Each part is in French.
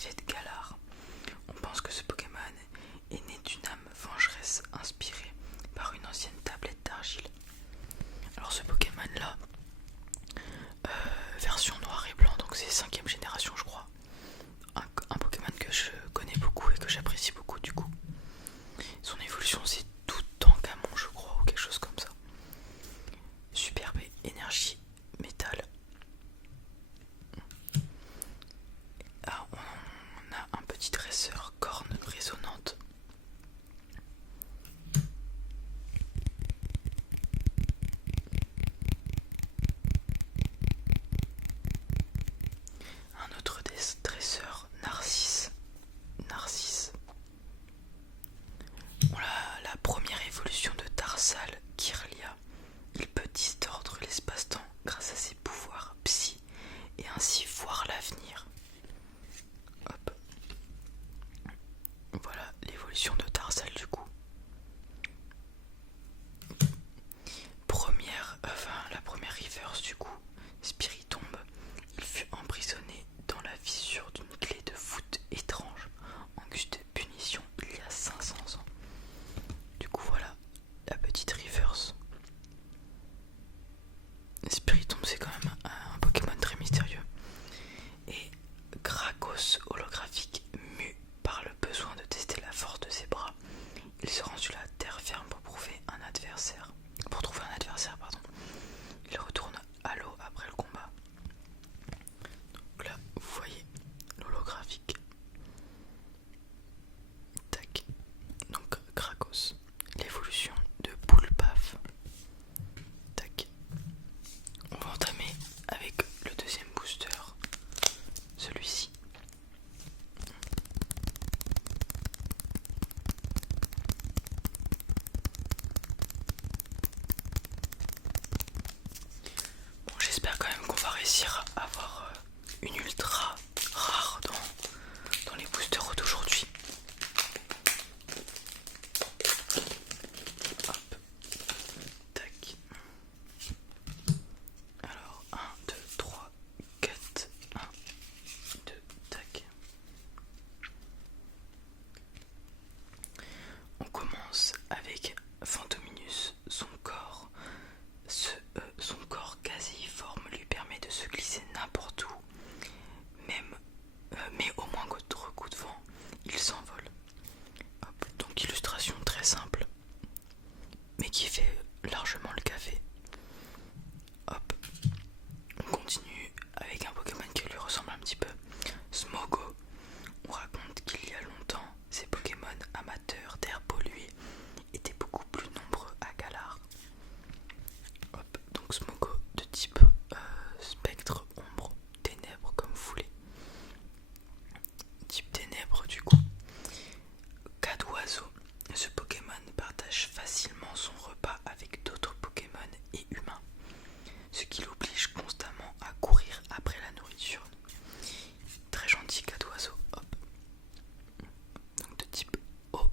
l'effet de Galar. On pense que ce Pokémon est né d'une âme vengeresse inspirée par une ancienne tablette d'argile. Alors ce Pokémon là, version noir et blanc, donc c'est 5ème génération je crois. Un Pokémon que je connais beaucoup et que j'apprécie beaucoup du coup. Son évolution c'est tout en Camon je crois ou quelque chose comme ça. Superbe énergie métal. Ah, on a un petit dresseur, corne résonnante. Un autre dresseur, Narcisse. On a la première évolution de Tarsal, Kirlia. Il peut distordre l'espace-temps grâce à ses pouvoirs psy et ainsi voir l'avenir. Hop. Voilà l'évolution de Tarsal du coup. La première reverse du coup, Spiritomb. Il fut emprisonné dans la fissure d'une clé de voûte étrange, en guise de punition il y a 500 ans. Du coup voilà la petite reverse. Spiritomb c'est quand même un Pokémon très mystérieux. Et Krakos holographique, mu par le besoin de tester la force de ses bras, il se rend sur la terre ferme pour trouver un adversaire. Il retourne à l'eau après le combat. Donc là, vous voyez l'holographique. Tac. Donc Krakos, l'évolution de Poulpaf. Tac. On va entamer avec le deuxième booster, celui-ci. Bon, j'espère quand même qu'on va réussir à avoir une ultra rare dans les boosters d'aujourd'hui. Hop. Tac. Alors 1, 2, 3, 4, 1, 2, tac. On commence avec Fantominus. Son corps quasi-forme lui permet de se glisser n'importe où, mais au moindre coup de vent, il s'envole. Hop, donc illustration très simple, mais qui fait largement le café. Hop, on continue avec un Pokémon qui lui ressemble un petit peu, Smogo. On raconte qu'il y a longtemps, ces Pokémon amateurs d'air pollué étaient beaucoup plus nombreux à Galar. Hop, donc Smogo de type spectre, ombre, ténèbres comme vous voulez. Type ténèbres du coup. Cas d'oiseau, ce Pokémon partage facilement son repas avec d'autres Pokémon et humains, ce qui l'oblige constamment à courir après la nourriture. Très gentil cas d'oiseau, hop. Donc de type eau.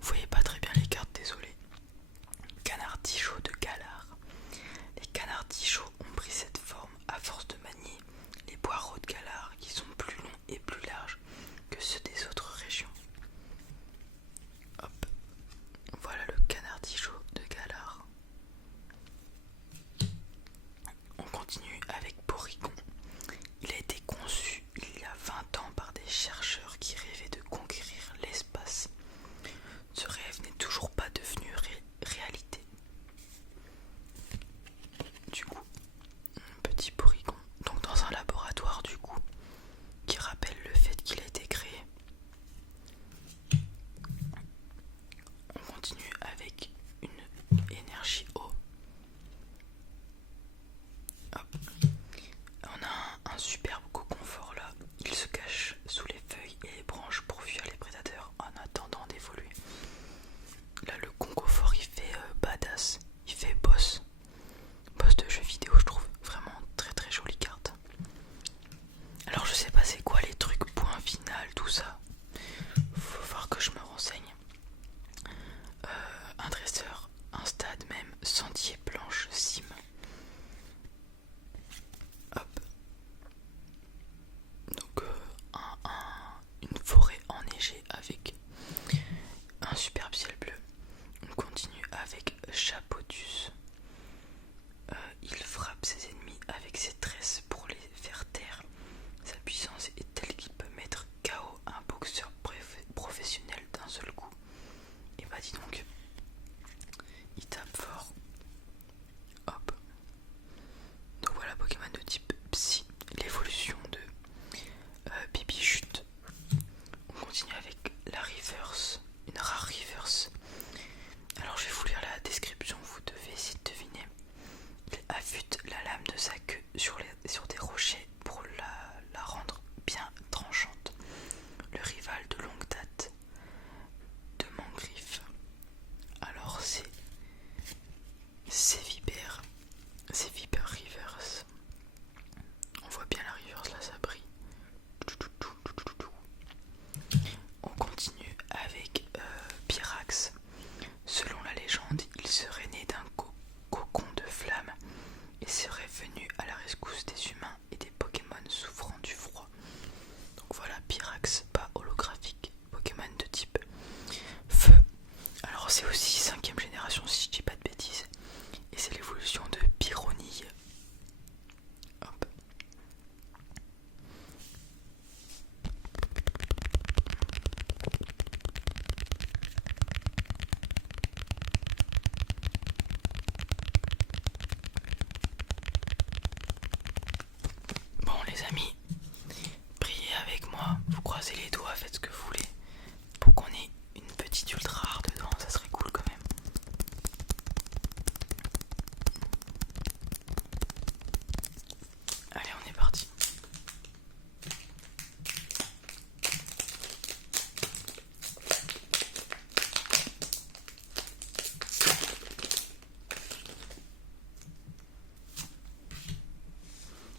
Vous voyez pas très bien les cartes, désolé. Canardichot de Galar. Les canardichots ont pris cette forme à force de manier les poireaux de Galar qui sont plus longs et plus larges que ceux des autres régions. Hop, voilà le canardichot de Galar. On continue avec Porygon. Il a été conçu il y a 20 ans par des chercheurs qui rêvaient de conquérir l'espace. Ce rêve n'est toujours pas devenu réalité. Du coup, petit Porygon, donc dans un laboratoire du coup, qui rappelle le fait qu'il a été créé. On continue avec une énergie eau. Hop. rescousse des humains et des Pokémon souffrant du froid. Donc voilà, Pyrax, pas holographique, Pokémon de type feu. Alors c'est aussi 5ème génération si je dis pas de bêtises. Et c'est l'évolution de Pyronille. Hop. Bon les amis, priez avec moi, vous croisez les doigts, faites ce que vous voulez pour qu'on ait une petite ultra rare dedans, ça serait cool quand même. Allez, on est parti.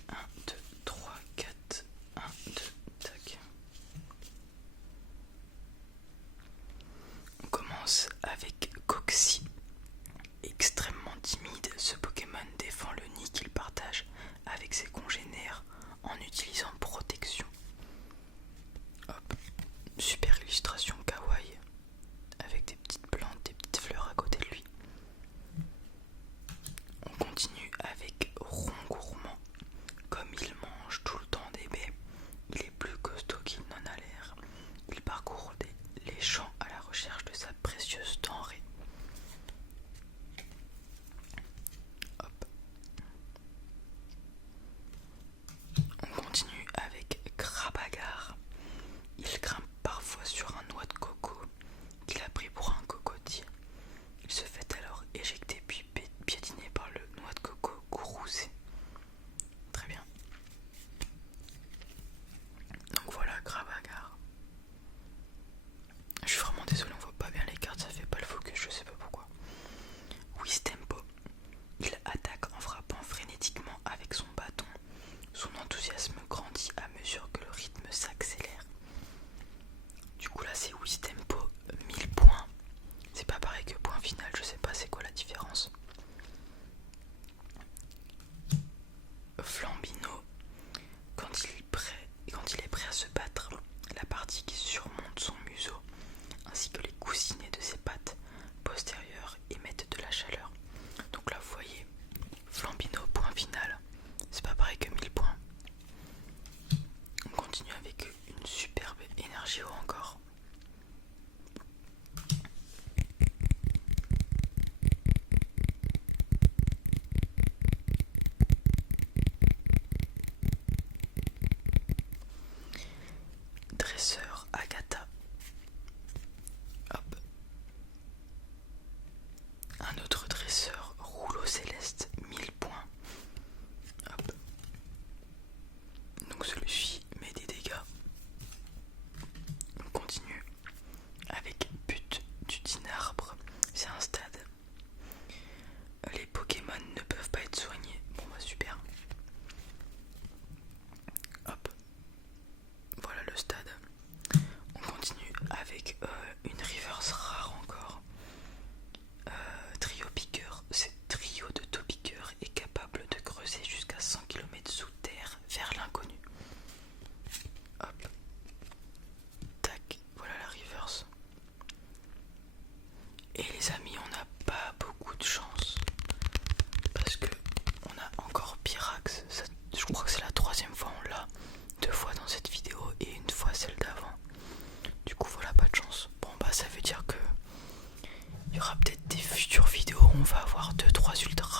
Un, deux, trois, quatre. 1, 2, tac. On commence avec Coxy. Extrêmement timide, ce Pokémon défend le nid qu'il partage avec ses congénères en utilisant protection. Hop, super illustration kawaii avec des petites plantes, des petites fleurs à côté de lui. On continue avec Rond Gourmand. Comme il mange tout le temps des baies, il est plus costaud qu'il n'en a l'air. Il parcourt les champs à la recherche de sa précieuse denrée. Hop. On continue avec Crabagar. Il grimpe parfois sur un noix de coco qu'il a pris pour un cocotier. Il se fait alors éjecter puis piétiner par le noix de coco courroucé. Très bien. Donc voilà, Crabagar. Je suis vraiment désolé, on voit pas bien les cartes, ça fait pas le focus, je sais pas pourquoi. Wistempo. Il attaque en frappant frénétiquement avec son bâton. Son enthousiasme grandit à mesure que le rythme s'accélère. Du coup là c'est Wistempo 1000 points. C'est pas pareil que point final, je sais pas c'est quoi la différence. Flambino. Quand il est prêt à se battre, la partie qui surmonte son museau ainsi que les coussinets de ses pattes postérieures émettent de la chaleur. Donc là vous voyez, Flambino point final, c'est pas pareil que 1000 points. On continue avec une superbe énergie haut encore. Dresseur Agatha. Hop. Un autre dresseur Rouleau Céleste 1000 points. Hop. Donc celui-ci met des dégâts. On continue avec But du Dinarbre. C'est un stade. Les Pokémon ne peuvent pas être soignés. Bon bah super. Hop. Voilà le stade. On continue avec une reverse rare encore. Trio piqueur. Ce trio de Topiqueur est capable de creuser jusqu'à 100 km sous terre vers l'inconnu. Hop. Tac. Voilà la reverse. Et les amis, on n'a pas beaucoup de chance. Parce que on a encore Pyrax. Je crois que c'est la 3e fois on l'a. 2 fois dans cette vidéo et une fois celle d'avant. Du coup voilà, pas de chance. Bon bah ça veut dire que il y aura peut-être des futures vidéos où on va avoir 2-3 ultra